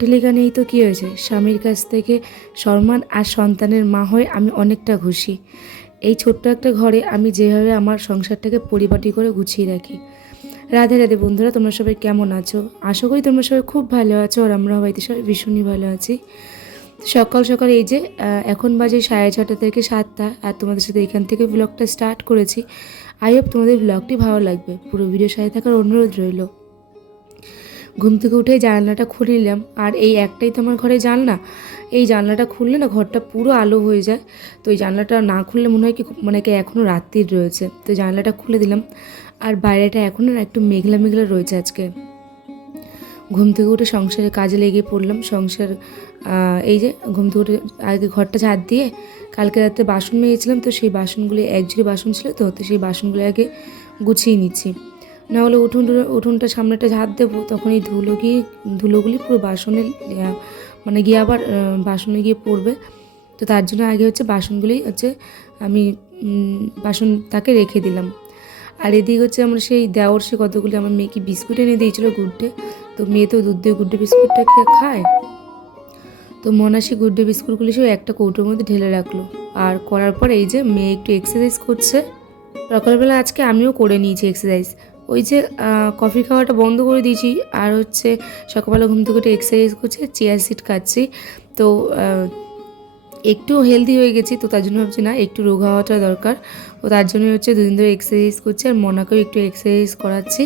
অট্টালিকা নেই তো কী হয়েছে? স্বামীর কাছ থেকে সম্মান আর সন্তানের মা হয়ে আমি অনেকটা খুশি। এই ছোট্ট একটা ঘরে আমি যেভাবে আমার সংসারটাকে পরিপাটি করে গুছিয়ে রাখি। রাধে রাধে বন্ধুরা, তোমরা সবাই কেমন আছো? আশা করি তোমরা সবাই খুব ভালো আছো আর আমরা বাড়িতে সবাই ভীষণই ভালো আছি। সকাল সকাল এই যে এখন বাজে সাড়ে ছটা থেকে সাতটা আর তোমাদের সাথে এখান থেকে ব্লগটা স্টার্ট করেছি। আই হোপ তোমাদের ব্লগটি ভালো লাগবে। পুরো ভিডিও সাথে থাকার অনুরোধ রইল। ঘুম থেকে উঠে জানলাটা খুলে নিলাম। আর এই একটাই তো আমার ঘরে জানলা। এই জানলাটা খুললে না ঘরটা পুরো আলো হয়ে যায়। তো এই জানলাটা না খুললে মনে হয় কি মানে কি এখনও রাত্রির রয়েছে। তো জানলাটা খুলে দিলাম। আর বাইরেটা এখনও না একটু মেঘলা মেঘলা রয়েছে আজকে। ঘুম থেকে উঠে সংসারের কাজে লেগে পড়লাম। সংসার এই যে ঘুম থেকে উঠে আগে ঘরটা ঝাড় দিয়ে কালকে রাতে বাসন মেয়েছিলাম তো সেই বাসনগুলি একজুড়ি বাসন ছিল তো তো সেই বাসনগুলি আগে গুছিয়ে নিচ্ছি। না হলে উঠোন উঠোনটা সামনেটা ঝাড় দেবো, তখন এই ধুলো গিয়ে, ধুলোগুলি পুরো বাসনে মানে গিয়ে আবার বাসনে গিয়ে পড়বে। তো তার জন্য আগে হচ্ছে বাসনগুলি হচ্ছে আমি বাসন তাকে রেখে দিলাম। আর এদিকে হচ্ছে আমার সেই দেওয়ার সে কতগুলি আমার মেয়েকে বিস্কুট এনে দিয়েছিল গুড্ডে। তো মেয়ে তো দুধ দিয়ে গুড্ডে বিস্কুটটা খেয়ে খায়। তো মনাসি গুড্ডে বিস্কুটগুলি সব একটা কৌটোর মধ্যে ঢেলে রাখল। আর করার পর এই যে মেয়ে একটু এক্সারসাইজ করছে। সকালবেলা আজকে আমিও করে নিয়েছি এক্সারসাইজ ওই যে কফি খাওয়াটা বন্ধ করে দিয়েছি। আর হচ্ছে সকালবেলা ঘুম থেকে উঠে এক্সারসাইজ করছে চেয়ার সিট খাচ্ছি। তো একটু হেলদি হয়ে গেছি, তো তার জন্য ভাবছি না, একটু রোগ হওয়াটা দরকার। ও তার জন্য হচ্ছে দুদিন ধরে এক্সারসাইজ করছি আর মনাকেও একটু এক্সারসাইজ করাচ্ছি।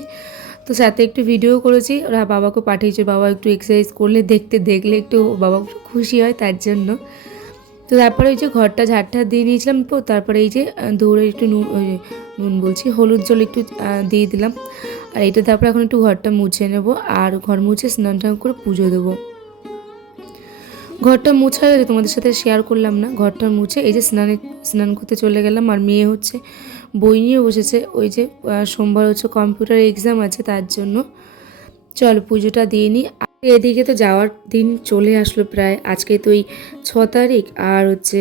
তো সাথে একটু ভিডিও করেছি, ওরা বাবাকে পাঠিয়েছে, বাবা একটু এক্সারসাইজ করলে দেখতে, দেখলে একটু বাবা খুশি হয় তার জন্য। তো তারপরে ওই যে ঘরটা ঝাড়টা দিয়ে নিয়েছিলাম তো, তারপরে এই যে দৌড়ে একটু নুন নুন বলছি, হলুদ জল একটু দিয়ে দিলাম। আর এটা তারপরে এখন একটু ঘরটা মুছে নেব, আর ঘর মুছে স্নান টান করে পুজো দেবো। ঘরটা মুছা হয়ে তোমাদের সাথে শেয়ার করলাম না, ঘরটা মুছে এই যে স্নানে, স্নান করতে চলে গেলাম, আর মেয়ে হচ্ছে, বই নিয়ে বসেছে, ওই যে সোমবার হচ্ছে কম্পিউটার এক্সাম আছে তার জন্য। চল পুজোটা দিয়ে নিই আর এদিকে তো যাওয়ার দিন চলে আসলো প্রায়। আজকে তো ওই ছ তারিখ আর হচ্ছে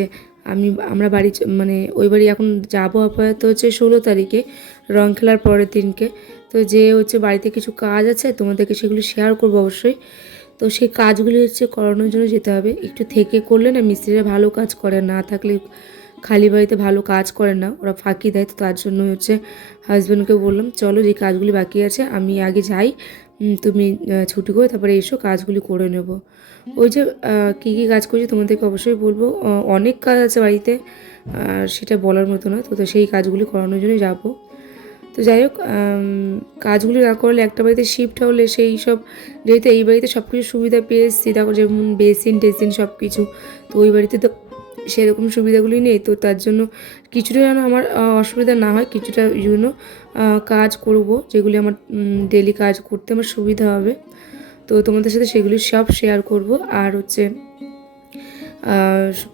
আমি, আমরা বাড়ি মানে ওই বাড়ি এখন যাব আপাতত হচ্ছে ষোলো তারিখে, রং খেলার পরের দিনকে। তো যে হচ্ছে বাড়িতে কিছু কাজ আছে, তোমাদেরকে সেগুলো শেয়ার করব অবশ্যই। তো সেই কাজগুলি হচ্ছে করানোর জন্য যেতে হবে। একটু থেকে করলে না মিস্ত্রিরা ভালো কাজ করে, না থাকলে খালি বাড়িতে ভালো কাজ করে না, ওরা ফাঁকি দেয়, তো তার জন্য হচ্ছে হাজব্যান্ডকে বললাম, চলো যে কাজগুলি বাকি আছে, আমি আগে যাই তুমি ছুটি করে তারপরে এসো, কাজগুলি করে নেব। ওই যে কী কী কাজ করছি তোমাদেরকে অবশ্যই বলব অনেক কাজ আছে বাড়িতে, আর সেটা বলার মতো না, তো তো সেই কাজগুলি করানোর জন্য যাব। তো যাই হোক কাজগুলি না করলে একটা বাড়িতে শিফট হলে সেই সব, যেহেতু এই বাড়িতে সব কিছু সুবিধা পেয়ে এসেছি দেখো যেমন বেসিন টেসিন সব কিছু তো ওই বাড়িতে তো সেরকম সুবিধাগুলি নেই। তো তার জন্য কিছুটা যেন আমার অসুবিধা না হয়, কিছুটা জন্য কাজ করব, যেগুলি আমার ডেলি কাজ করতে আমার সুবিধা হবে। তো তোমাদের সাথে সেগুলি সব শেয়ার করব। আর হচ্ছে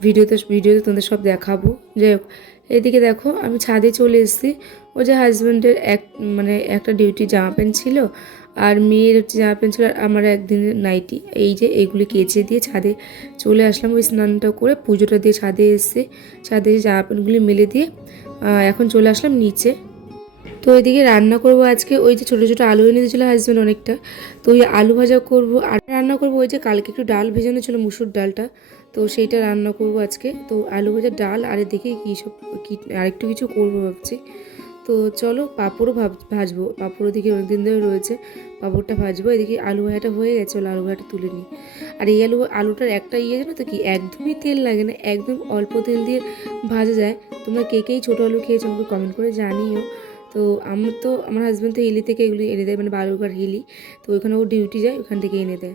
ভিডিওতে ভিডিওতে তোমাদের সব দেখাবো। যাই হোক এদিকে দেখো, আমি ছাদে চলে এসেছি। ও যে হাজব্যান্ডের এক মানে একটা ডিউটি জামা প্যান্ট ছিল, আর মেয়ের হচ্ছে জামা প্যান্ট ছিল, আর আমার একদিনের নাইটি এই যে এইগুলি কেচে দিয়ে ছাদে চলে আসলাম, ওই স্নানটা করে পুজোটা দিয়ে ছাদে এসে ছাদে জামা প্যান্টগুলি মেলে দিয়ে এখন চলে আসলাম নিচে। তো এদিকে রান্না করব আজকে, ওই যে ছোটো ছোটো আলু এনে দিয়েছিলো হাজব্যান্ড অনেকটা। তো ওই আলু ভাজা করব, আর রান্না করব ওই যে কালকে একটু ডাল ভেজানো ছিল মুসুর ডালটা। তো সেইটা রান্না করব আজকে। তো আলু ভাজা ডাল আর এদিকে কী সব কি, আরেকটু কিছু করব ভাবছি। তো চলো পাঁপড়ও ভাব, ভাজবো। পাঁপড় ওদিকে অনেকদিন ধরে রয়েছে, পাঁপড়টা ভাজবো। এদিকে আলু ভাজাটা হয়ে গেছে, চলো আলু ভাজাটা তুলে নিই। আর এই আলু, আলুটার একটা ইয়ে জানো তো কি, একদমই তেল লাগে না, একদম অল্প তেল দিয়ে ভাজা যায়। তোমরা কে কেই ছোটো আলু খেয়েছো আমাকে কমেন্ট করে জানিও। তো আমার তো, আমার হাজব্যান্ড তো হিলি থেকে এগুলো এনে দেয় মানে বালুরঘাট হিলি। তো ওইখানে ও ডিউটি যায়, ওখান থেকে এনে দেয়।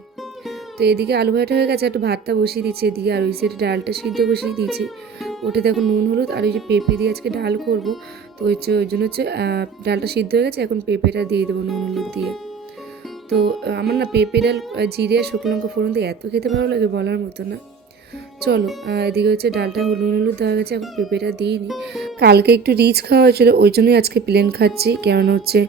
তো এদিকে আলু ভাজাটা হয়ে গেছে, একটু ভাতটা বসিয়ে দিচ্ছি এদিকে, আর ওই সাইডে ডালটা সিদ্ধ বসিয়ে দিয়েছি। ওটা দেখো নুন, হলুদ, আর ওই যে পেঁপে দিয়ে আজকে ডাল করব। তো ওই যে- ওই জন্য হচ্ছে ডালটা সিদ্ধ হয়ে গেছে, এখন পেঁপেটা দিয়ে দেবো নুন, হলুদ দিয়ে। তো, আমার না পেঁপে ডাল জিরে আর শুকনো লঙ্কা ফোড়ন দিয়ে এত খেতে ভালো লাগে বলার মতো না। চলো এদিকে হচ্ছে ডালটা হলুদ হলুদ দেওয়া গেছে, এখন পেঁপেটা দিইনি কালকে একটু রিচ খাওয়া হয়েছিল, ওই জন্যই আজকে প্লেন খাচ্ছি, কেননা হচ্ছে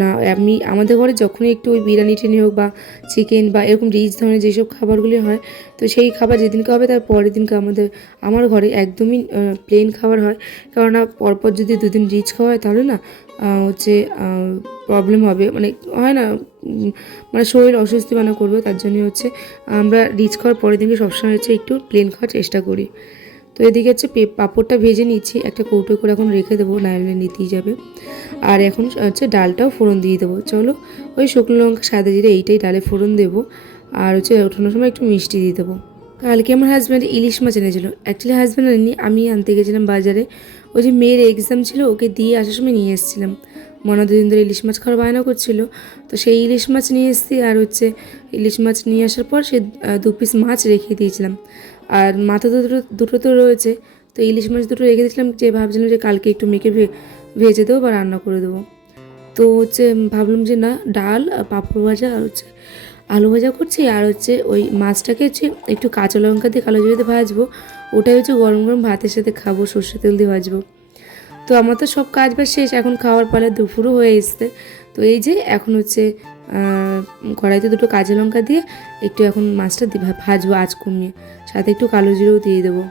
না, আমি, আমাদের ঘরে যখনই একটু ওই বিরিয়ানি টিনি হোক বা চিকেন বা এরকম রিচ ধরনের যেসব খাবারগুলি হয়, তো সেই খাবার যেদিনকে হবে তার পরের দিনকে আমাদের, আমার ঘরে একদমই প্লেন খাবার হয়। কেননা পরপর যদি দুদিন রিচ খাওয়া হয় তাহলে না হচ্ছে প্রবলেম হবে মানে হয় না মানে শরীর অস্বস্তি বানা করবে, তার জন্য হচ্ছে আমরা রিচ খাওয়ার পরের দিনকে সবসময় হচ্ছে একটু প্লেন খাওয়ার চেষ্টা করি। তো এদিকে হচ্ছে পাঁপড়টা ভেজে নিচ্ছি, একটা কৌটো করে এখন রেখে দেবো, নাইলে নিতেই যাবে। আর এখন হচ্ছে ডালটাও ফোড়ন দিয়ে দেবো। চলো, ওই শুকনো লঙ্কা, সাদা জিরে, এইটাই ডালে ফোড়ন দেবো। আর হচ্ছে ওঠানোর সময় একটু মিষ্টি দিয়ে দেবো। কালকে আমার হাজব্যান্ড ইলিশ মাছ এনেছিল। অ্যাকচুয়ালি হাজব্যান্ড আনেনি আমি আনতে গেছিলাম বাজারে। ওই যে মেয়ের এক্সাম ছিল, ওকে দিয়ে আসার সময় নিয়ে এসেছিলাম। মনে দুদিন ধরে ইলিশ মাছ খাওয়ার বায়না করছিল। তো সেই ইলিশ মাছ নিয়ে এসেছি আর হচ্ছে ইলিশ মাছ নিয়ে আসার পর সে দু পিস মাছ রেখে দিয়েছিলাম। আর মাথা দুটো দুটো তো রয়েছে। তো ইলিশ মাছ দুটো রেখে দিয়েছিলাম যে ভাবছিলাম যে কালকে একটু মেখে ভেজে দেবো বা রান্না করে দেবো। তো হচ্ছে ভাবলাম যে না, ডাল পাঁপড় ভাজা আর হচ্ছে আলু ভাজা করছি। আর হচ্ছে ওই মাছটাকে হচ্ছে একটু কাঁচা লঙ্কা দিয়ে কালো জিরে দিয়ে ভাজবো। ওটাই হচ্ছে গরম গরম ভাতের সাথে খাব সর্ষে তেল দিয়ে ভাজবো। তো আমার তো সব কাজ বাজ শেষ, এখন খাওয়ার পালে দুপুরও হয়ে এসছে। তো এই যে এখন হচ্ছে কড়াইতে দুটো কাঁচা লঙ্কা দিয়ে একটু এখন মাছটা ভাজবো আজ কমিয়ে। সাথে একটু কালো জিরেও দিয়ে দেবো।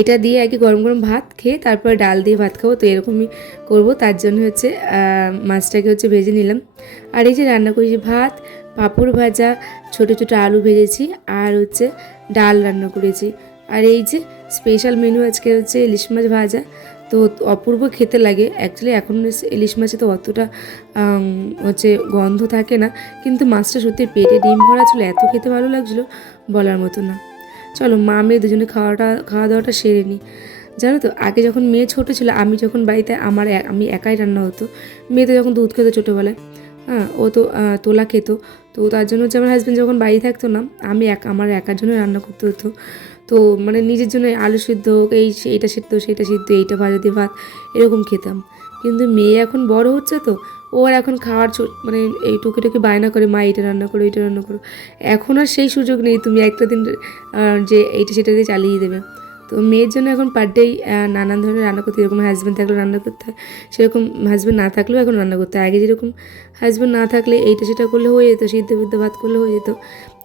এটা দিয়ে আগে গরম গরম ভাত খেয়ে তারপর ডাল দিয়ে ভাত খাব, তো এরকমই করব। তার জন্য হচ্ছে মাছটাকে হচ্ছে ভেজে নিলাম। আর এই যে রান্না করেছি ভাত, পাঁপড় ভাজা, ছোট ছোট আলু ভেজেছি আর হচ্ছে ডাল রান্না করেছি। আর এই যে স্পেশাল মেনু আজকে হচ্ছে ইলিশ মাছ ভাজা। তো অপূর্ব খেতে লাগে। অ্যাকচুয়ালি এখন ইলিশ মাছে তো অতটা হচ্ছে গন্ধ থাকে না। কিন্তু মাছটা সত্যি পেটে ডিম ভরা ছিল, এত খেতে ভালো লাগছিল, বলার মতো না। চলো, মা মেয়ে দুজনে খাওয়াটা, খাওয়া দাওয়াটা সেরে নিই জানো তো, আগে যখন মেয়ে ছোটো ছিল, আমি যখন বাড়িতে, আমার আমি একাই রান্না হতো। মেয়ে তো যখন দুধ খেতো ছোটোবেলায় হ্যাঁ ও তো তোলা খেতো। তো তার জন্য হচ্ছে আমার হাজব্যান্ড যখন বাড়ি থাকতো না, আমি এক আমার একার জন্য রান্না করতে হতো। তো মানে নিজের জন্য আলু সিদ্ধ হোক, এই এইটা সিদ্ধ, সেটা সিদ্ধ, এইটা ভাজা দিয়ে ভাত, এরকম খেতাম। কিন্তু মেয়ে এখন বড় হচ্ছে তো ওর এখন খাওয়ার মানে এই টুকি টুকি বায়না করে, মা এটা রান্না করো এটা রান্না করো। এখন আর সেই সুযোগ নেই, তুমি একটা দিন যে এইটা সেটা দিয়ে চালিয়ে দেবে। তো মেয়ের জন্য এখন পার ডেই নানান ধরনের রান্না করতে এরকম হাজব্যান্ড থাকলে রান্না করতে হয়, সেরকম হাজব্যান্ড না থাকলেও এখন রান্না করতে হয়। আগে যেরকম হাজব্যান্ড না থাকলে এইটা সেটা করলে হয়ে যেত, সিদ্ধ, বিদ্ধ ভাত করলে হয়ে যেত।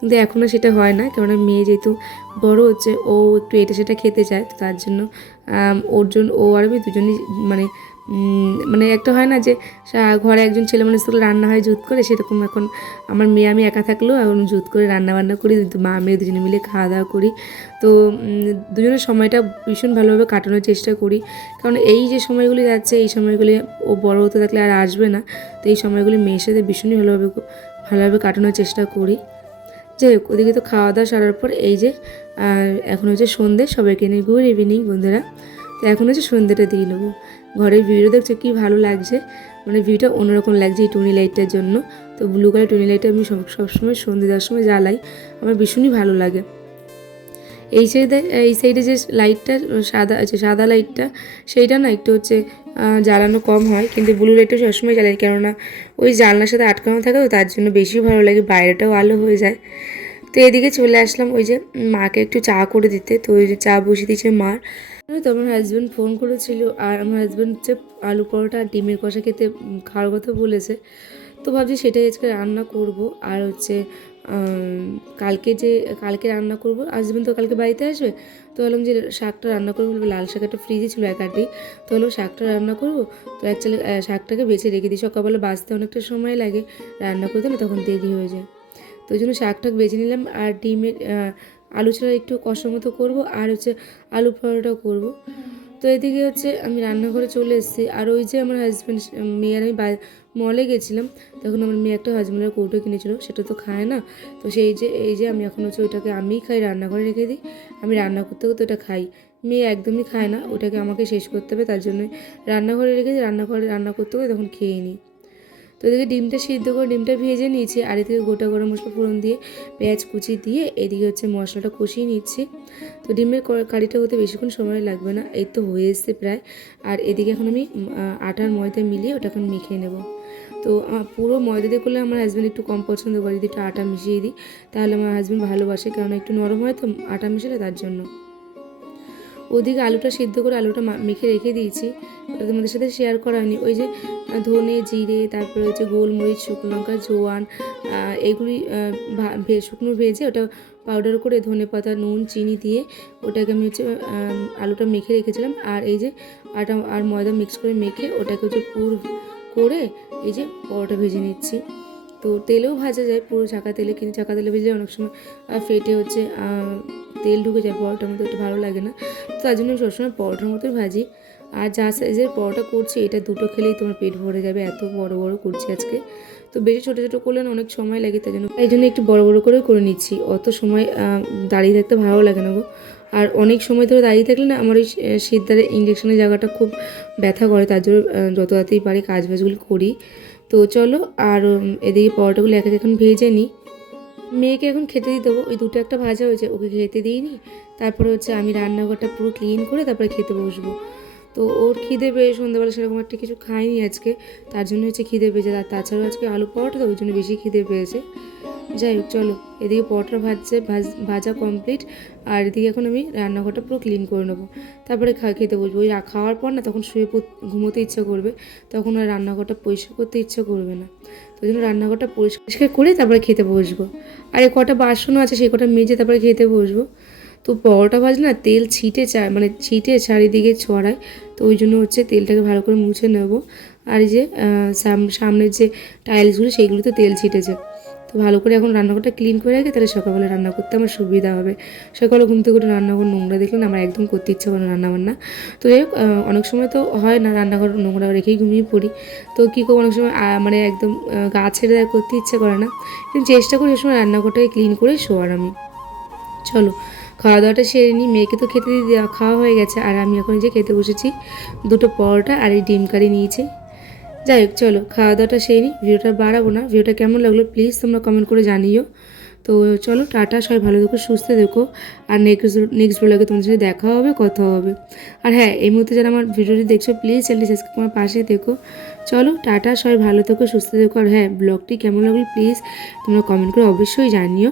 কিন্তু এখনও সেটা হয় না, কেননা মেয়ে যেহেতু বড় হচ্ছে, ও একটু এটা সেটা খেতে চায়, তো তার জন্য ওর জন্য ও আর আমি দুজনই মানে মানে একটা হয় না যে ঘরে একজন ছেলে মানুষ থাকলে রান্না হয় জুত করে, সেরকম এখন আমার মেয়ে, আমি একা থাকলেও এখন জুত করে রান্না বান্না করি, কিন্তু মা মেয়ে দুজনে মিলে খাওয়া দাওয়া করি। তো দুজনের সময়টা ভীষণ ভালোভাবে কাটানোর চেষ্টা করি, কারণ এই যে সময়গুলি যাচ্ছে, এই সময়গুলি ও বড় হতে থাকলে আর আসবে না, তো এই সময়গুলি মেয়ের সাথে ভীষণই ভালোভাবে ভালোভাবে কাটানোর চেষ্টা করি। যাই হোক ওদিকে তো খাওয়া দাওয়া সারার পর এই যে, আর এখন হচ্ছে সন্ধে, সবাইকে নিয়ে গুড ইভিনিং বন্ধুরা। তো এখন হচ্ছে সন্ধ্যেটা দিয়ে নেব। ঘরের ভিউ দেখছ কি ভালো লাগছে মানে ভিউটা অন্যরকম লাগছে এই টুনি লাইটটার জন্য। তো ব্লু কালার টুনি লাইটটা আমি সব, সবসময় সন্ধ্যে দেওয়ার সময় জ্বালাই, আমার ভীষণই ভালো লাগে। এই সাইডে এই সাইডে যে লাইটটা সাদা আছে সাদা লাইটটা সেইটা না একটু হচ্ছে জ্বালানো কম হয়, কিন্তু ব্লু লাইটটা সবসময় জ্বালাই কেননা ওই জানলার সাথে আটকানো থাকে তো, তার জন্য বেশি ভালো লাগে, বাইরেটাও আলো হয়ে যায়। তো এদিকে চলে আসলাম ওই যে মাকে একটু চা করে দিতে, তো ওই যে চা বসিয়ে দিয়েছে মার তো আমার হাজব্যান্ড ফোন করেছিল, আর আমার হাজব্যান্ড হচ্ছে আলু পরোটা আর ডিমের কষা খেতে খাওয়ার কথা বলেছে। তো ভাবছি সেটাই আজকে রান্না করব। আর হচ্ছে কালকে যে, কালকে রান্না করব। হাজব্যান্ড তো কালকে বাড়িতে আসবে, তো বললাম যে শাকটা রান্না করব লাল শাক একটা ফ্রিজে ছিল একাটি তো হলো শাকটা রান্না করব। তো অ্যাকচুয়ালি শাকটাকে বেছে রেখে দিই। সকালবেলা বাঁচতে অনেকটা সময় লাগে রান্না করতে, না তখন দেরি হয়ে যায়। তো ওই জন্য শাক টাক বেছে নিলাম। আর ডিমের আলু ছাড়া একটু কষ্ট মতো করব। আর হচ্ছে আলু পরোটাও করব। তো এদিকে হচ্ছে আমি রান্নাঘরে চলে এসেছি। আর ওই যে আমার হাজব্যান্ড মেয়ে আর আমি মলে গেছিলাম, তখন আমার মেয়ে একটা হাজব্যান্ডের কৌটো কিনেছিল, সেটা তো খায় না। তো সেই যে, এই যে আমি এখন হচ্ছে ওইটাকে আমিই খাই, রান্নাঘরে রেখে দিই। আমি রান্না করতে করতে ওটা খাই। মেয়ে একদমই খায় না, ওটাকে আমাকে শেষ করতে হবে, তার জন্য রান্নাঘরে রেখে রান্নাঘরে রান্না করতে হবে তখন খেয়ে নিই। তো এদিকে ডিমটা সিদ্ধ করে ডিমটা ভেজে নিয়েছি, আর এদিকে গোটা গরম মশলা ফোড়ন দিয়ে পেঁয়াজ কুচি দিয়ে এদিকে হচ্ছে মশলাটা কষিয়ে নিচ্ছি। তো ডিমের কারিটা হতে বেশিক্ষণ সময় লাগবে না, এই তো হয়ে এসছে প্রায়। আর এদিকে এখন আমি আটার ময়দা মিলিয়ে ওটা এখন মেখে নেব। তো পুরো ময়দা দিয়ে করলে আমার হাজব্যান্ড একটু কম পছন্দ করে, যদি একটু আটা মিশিয়ে দিই, তাহলে আমার হাজব্যান্ড ভালোবাসে। কারণ একটু নরম হয় তো আটা মিশালে তার জন্য। ওদিকে আলুটা সিদ্ধ করে আলুটা মেখে রেখে দিয়েছি। ওটা তোমাদের সাথে শেয়ার করা হয়নি। ওই যে ধনে জিরে, তারপরে হচ্ছে গোলমরিচ, শুকনো লঙ্কা, জোয়ান এগুলি শুকনো ভেজে ওটা পাউডার করে ধনে পাতা, নুন, চিনি দিয়ে ওটাকে আমি হচ্ছে আলুটা মেখে রেখেছিলাম। আর এই যে আটা আর ময়দা মিক্স করে মেখে ওটাকে হচ্ছে পুর করে এই যে পরোটা ভেজে নিচ্ছি। তো তেলেও ভাজা যায়, পুরো চাকা তেলে, কিন্তু চাকা তেলে ভেজে অনেক সময় ফেটে হচ্ছে তেল ঢুকে যায় পরোটার মধ্যে ওটা ভালো লাগে না। তো তার জন্য আমি সবসময় পরোটার মতোই ভাজি। আর যা সাইজের পরোটা করছি, এটা দুটো খেলেই তোমার পেট ভরে যাবে, এত বড় বড় করছি আজকে। তো বেশি ছোটো ছোটো করলে না অনেক সময় লাগে, তাই জন্য তাই জন্য একটু বড় বড় করে করে নিচ্ছি। অত সময় দাঁড়িয়ে থাকতে ভালো লাগে না গো। আর অনেক সময় ধরে দাঁড়িয়ে থাকলে না আমার ওই শীতদারে ইঞ্জেকশনের জায়গাটা খুব ব্যথা করে, তার জন্য যত তাড়াতাড়ি পারি কাজ বাজগুলো করি। তো চলো, আর এদিকে পরোটাগুলো এক এক এখন ভেজে নিই। মেয়েকে এখন খেতে দিয়ে দেবো। ওই দুটো একটা ভাজা হয়েছে, ওকে খেতে দিইনি। তারপরে হচ্ছে আমি রান্নাঘরটা পুরো ক্লিন করে তারপরে খেতে বসবো। তো ওর খিদে পেয়ে সন্ধ্যাবেলা সেরকম একটা কিছু খাইনি আজকে। তার জন্য হচ্ছে খিদে পেয়েছে। আর তাছাড়াও আজকে আলু পরোটা, তো ওই জন্য বেশি খিদে পেয়েছে। যাই হোক, চলো, এদিকে পরোটা ভাজছে, ভাজ- কমপ্লিট আর এদিকে এখন আমি রান্নাঘরটা পুরো ক্লিন করে নেব। তারপরে খা, খেতে বসবো। ওই খাওয়ার পর না তখন শুয়ে ঘুমোতে ইচ্ছা করবে। তখন আর রান্নাঘরটা পরিষ্কার করতে ইচ্ছা করবে না। ওই জন্য রান্নাঘরটা পরিষ্কার করে তারপরে খেতে বসবো। আর এ কটা বাসনও আছে, সেই কটা মেজে তারপরে খেতে বসবো। তো পরোটা ভাজ না তেল ছিটে চা মানে ছিটে চারিদিকে ছড়ায়। তো ওই জন্য হচ্ছে তেলটাকে ভালো করে মুছে নেব। আর এই যে সাম- সামনের যে টাইলসগুলো সেইগুলোতে তেল ছিটেছে। তো ভালো করে এখন রান্নাঘরটা ক্লিন করে রাখি তাহলে সকালবেলা রান্না করতে আমার সুবিধা হবে। সকালে ঘুম থেকে উঠে রান্নাঘর নোংরা দেখলে না আমার একদম করতে ইচ্ছা করে না রান্নাবান্না। তো যাই অনেক সময় তো হয় না রান্নাঘর নোংরা রেখেই ঘুমিয়ে পড়ি। তো কী করব? অনেক সময় মানে একদম গা ছেড়ে করতে ইচ্ছে করে না। কিন্তু চেষ্টা করি সময় রান্নাঘরটাকে ক্লিন করে শোয়ার আমি। চলো, খাওয়া দাওয়াটা সেরে নিই। মেয়েকে তো খেতে দিয়ে খাওয়া হয়ে গেছে। আর আমি এখন যে খেতে বসেছি দুটো পরোটা আর এই ডিম কারি নিয়েছি। যাই হোক, চলো খাওয়া দাওয়াটা সেরে নিই ভিডিওটা বাড়াবো না। ভিডিওটা কেমন লাগল প্লিজ তোমরা কমেন্ট করে জানিও। তো চলো, টাটা, সবাই ভালো দেখো সুস্থ দেখো আর নেক্সট নেক্সট ব্লগে তোমাদের সাথে দেখা হবে, কথা হবে। আর হ্যাঁ এই মুহূর্তে যারা আমার ভিডিওটি দেখছ প্লিজ চ্যানেলটি সাবস্ক্রাইব আমার পাশে দেখো চলো, টাটা, সবাই ভালো থেকো, সুস্থ থেকো। আর হ্যাঁ ব্লগটি কেমন লাগল প্লিজ তোমরা কমেন্ট করে অবশ্যই জানিও।